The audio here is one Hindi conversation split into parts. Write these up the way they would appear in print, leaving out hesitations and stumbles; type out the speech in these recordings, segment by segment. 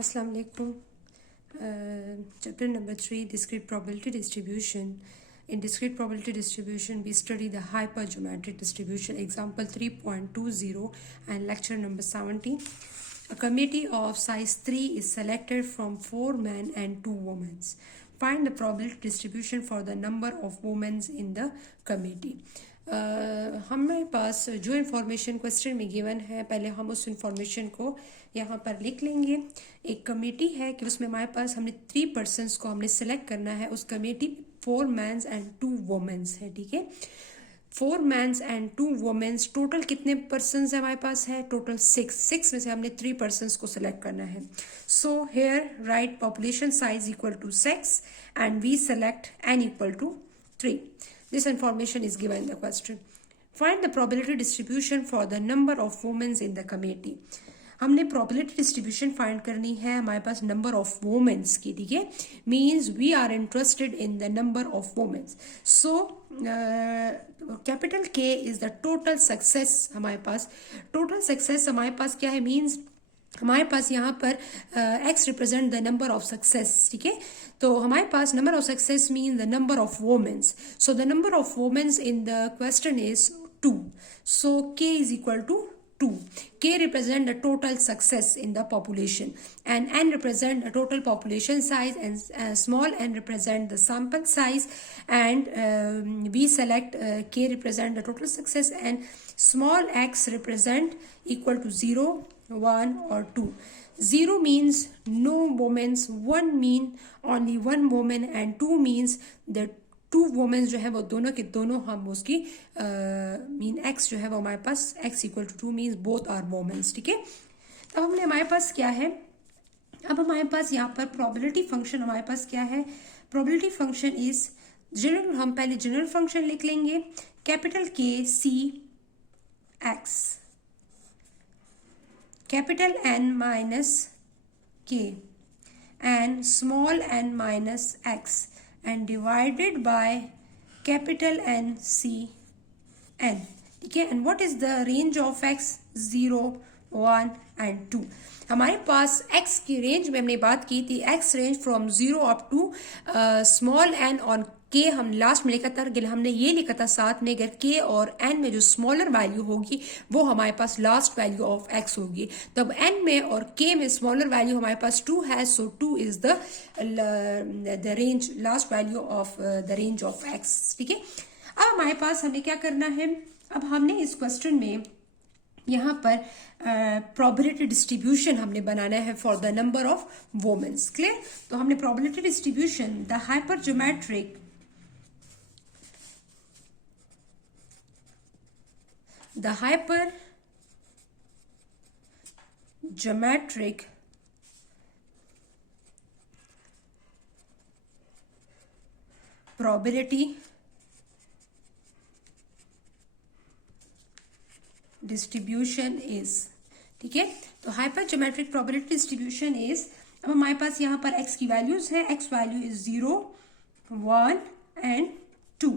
Assalamu alaikum. Chapter number 3, discrete probability distribution. In discrete probability distribution, we study the hypergeometric distribution, example 3.20 and lecture number 17. A committee of size 3 is selected from 4 men and 2 women. Find the probability distribution for the number of women in the committee. हमारे पास जो इन्फॉर्मेशन क्वेश्चन में गिवन है, पहले हम उस इन्फॉर्मेशन को यहाँ पर लिख लेंगे. एक कमेटी है कि उसमें हमारे पास हमने 3 पर्सन्स को हमने सेलेक्ट करना है. उस कमेटी 4 मैंस एंड 2 वुमेन्स है. ठीक है, 4 मैंस एंड 2 वुमेन्स. टोटल कितने पर्सन्स है हमारे पास है? टोटल 6 में से हमने 3 पर्सन्स को सेलेक्ट करना है. So here right population size equal to 6 and we select n equal to 3. This information is given in the question. Find the probability distribution for the number of women in the committee. हमने probability distribution find करनी है हमारे पास number of women की. ठीक है, means we are interested in the number of women. So capital K is the total success. हमारे पास total success हमारे पास क्या है? means हमारे पास यहाँ पर x represent the number of success. ठीक है, तो हमारे पास number of success mean the number of womens. So the number of womens in the question is 2. So k is equal to 2. K represent the total success in the population and n represent the total population size and small n represent the sample size and we select K represent the total success and small x represent equal to 0, 1 or 2. 0 means no women, 1 mean only 1 woman and 2 means the 2 women's जो है वो दोनों के दोनों हम उसकी मीन x जो है वो हमारे पास x equal to 2 means both are womens. ठीक है, तब हमने हमारे पास क्या है? अब हमारे पास यहाँ पर प्रोबेबिलिटी फंक्शन हमारे पास क्या है? Probability function is general. हम पहले जनरल फंक्शन लिख लेंगे. Capital K C x, capital N minus K and small n minus x and divided by capital N C n. ठीक है, and what is the range of x? 0, 1 and 2. हमारे पास x की रेंज में हमने बात की थी. x range from 0 up to small n और k हम लास्ट में लिखा था. हमने ये लिखा था साथ में अगर k और n में जो स्मॉलर वैल्यू होगी वो हमारे पास लास्ट वैल्यू ऑफ x होगी. तब n में और k में स्मॉलर वैल्यू हमारे पास 2 है. सो 2 is the range, last value of the range of x. ठीक है, अब हमारे पास हमें क्या करना है? अब हमने इस क्वेश्चन में यहाँ पर प्रोबेबिलिटी डिस्ट्रीब्यूशन हमने बनाना है for the number of womens. Clear? तो हमने probability distribution the hypergeometric probability distribution is. ठीक है, तो hypergeometric probability distribution is. अब हमारे पास यहाँ पर x की वैल्यूज है. x value is 0, 1 and 2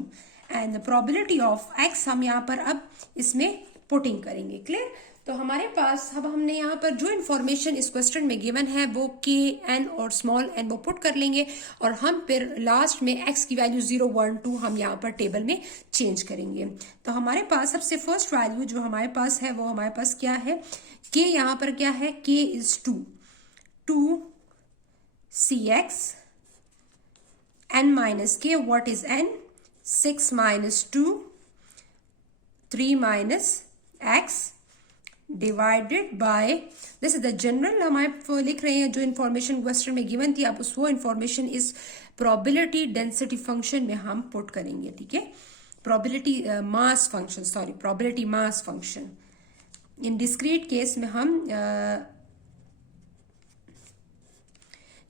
and the probability of x हम यहाँ पर अब इसमें पुटिंग करेंगे. क्लियर? तो हमारे पास अब हमने यहाँ पर जो इन्फॉर्मेशन इस क्वेश्चन में गिवन है वो k, n और स्मॉल n वो पुट कर लेंगे और हम फिर लास्ट में x की वैल्यू 0, 1, 2 हम यहाँ पर टेबल में चेंज करेंगे. तो हमारे पास सबसे फर्स्ट वैल्यू जो हमारे पास है वो हमारे पास क्या है? k यहाँ पर क्या है? k is 2 cx n minus k. What is n? 6 minus 2, 3 minus x divided by, this is the general हम आप लिख रहे हैं जो इन्फॉर्मेशन क्वेश्चन में गिवन थी. आप उस वो इन्फॉर्मेशन इस प्रोबेबिलिटी डेंसिटी फंक्शन में हम पुट करेंगे. ठीक है, probability mass function, sorry probability mass function. इन डिस्क्रीट केस में हम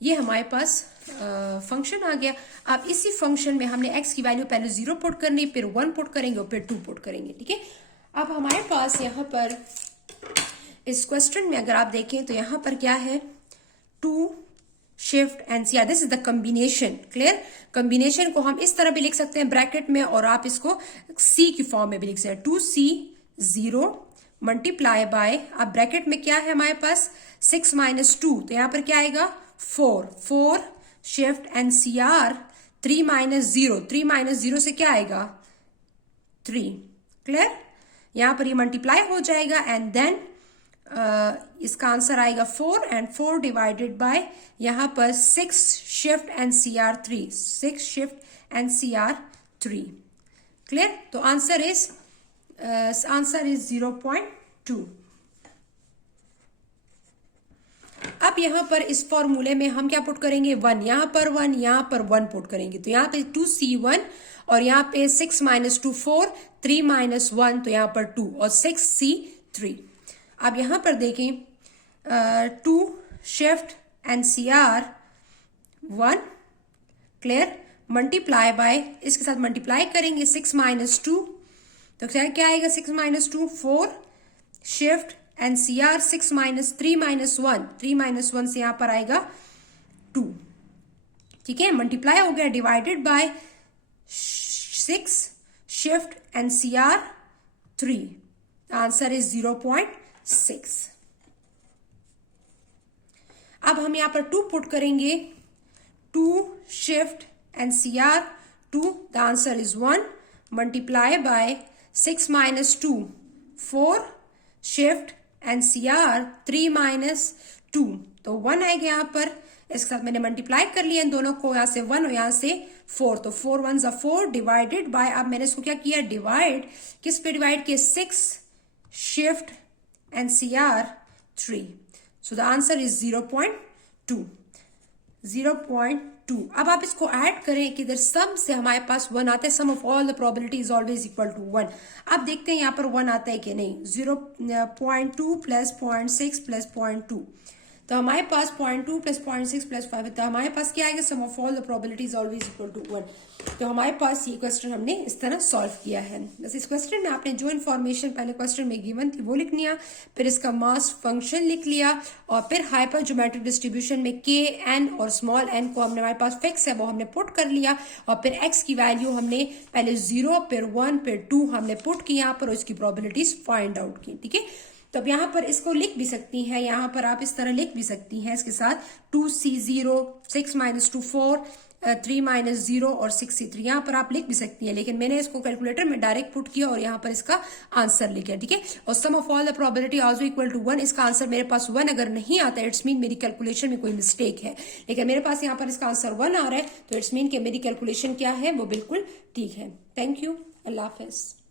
ये हमारे पास फंक्शन आ गया. अब इसी फंक्शन में हमने x की वैल्यू पहले 0 पुट करनी, फिर 1 पुट करेंगे और फिर 2 पुट करेंगे. ठीक है, अब हमारे पास यहाँ पर इस क्वेश्चन में अगर आप देखें तो यहाँ पर क्या है? 2 shift and C. This is the combination. Clear? Combination को हम इस तरह भी लिख सकते हैं ब्रैकेट में और आप इसको c की फॉर्म में भी लिख सकते हैं. 2c 0 मल्टीप्लाई बाय, अब ब्रैकेट में क्या है हमारे पास 6 माइनस 2, तो यहां पर क्या आएगा 4, 4 शिफ्ट एनसीआर 3 माइनस 0, 3 माइनस 0 से क्या आएगा 3, क्लियर। यहां पर ये मल्टीप्लाई हो जाएगा एंड देन इसका आंसर आएगा 4 एंड 4 डिवाइडेड बाय यहां पर 6 shift NCR 3, 6 shift NCR 3, clear. तो आंसर इज 0.2। अब यहां पर इस फॉर्मूले में हम क्या पुट करेंगे 1, यहां पर 1, यहां पर 1 पुट करेंगे, तो यहां पे 2c1 और यहां पे 6 माइनस 2 4, 3 माइनस 1 तो यहां पर 2 और 6c3। अब यहां पर देखें 2 shift NCR 1, clear, multiply by, इसके साथ मल्टीप्लाई करेंगे 6 माइनस 2, तो क्या आएगा 6 minus 2 4 shift NCR 6 minus 3 minus 1, 3 minus 1 से यहां पर आएगा 2, ठीक है, मल्टीप्लाई हो गया divided by 6 shift NCR 3, answer is 0.6। अब हम यहां पर 2 पुट करेंगे, 2 shift NCR 2, the answer is 1 multiply by 6 minus 2 4 shift NCR 3 minus 2, तो 1 आएगा यहां पर, इसके साथ मैंने मल्टीप्लाई कर लिया इन दोनों को, यहां से 1 और यहां से 4, तो 4 1 4 डिवाइडेड बाय, अब मैंने इसको क्या किया डिवाइड, किस पे डिवाइड किया 6 shift NCR 3, so the answer is 0.2, 0.2। अब आप इसको ऐड करें कि इधर सम से हमारे पास 1 आता है, sum of all the probability is always equal to 1। अब देखते हैं यहाँ पर 1 आता है कि नहीं, 0.2 प्लस 0.6 प्लस 0.2, तो हमारे पास 0.2 प्लस 0.6 प्लस 5 है, तो हमारे पास क्या आएगा sum of all the probability is always equal to 1। तो हमारे पास ये क्वेश्चन हमने इस तरह सॉल्व किया है। बस इस क्वेश्चन में आपने जो इन्फॉर्मेशन पहले क्वेश्चन में गिवन थी वो लिख लिया, फिर इसका मास फंक्शन लिख लिया, और फिर हाइपर ज्योमेट्रिक डिस्ट्रीब्यूशन में के एन और स्मॉल एन को हमने, हमारे पास फिक्स है वो हमने पुट कर लिया, और फिर एक्स की वैल्यू हमने पहले 0 फिर 1 फिर 2 हमने पुट की यहाँ पर, और इसकी प्रोबेबिलिटीज फाइंड आउट की, ठीक है। तो अब यहाँ पर इसको लिख भी सकती हैं, यहाँ पर आप इस तरह लिख भी सकती हैं इसके साथ 2c0 6 माइनस 2 4 3 माइनस 0 और 6c3, यहाँ पर आप लिख भी सकती हैं, लेकिन मैंने इसको कैलकुलेटर में डायरेक्ट पुट किया और यहाँ पर इसका आंसर लिखा, ठीक है। और sum of all the probability also equal to 1, इसका आंसर मेरे पास 1 अगर नहीं आता है इट्स मीन मेरी कैलकुलेशन में कोई मिस्टेक है, लेकिन मेरे पास यहाँ पर इसका आंसर 1 आ रहा है, तो इट्स मीन कि मेरी कैलकुलेशन क्या है वो बिल्कुल ठीक है। Thank you, Allah Hafiz.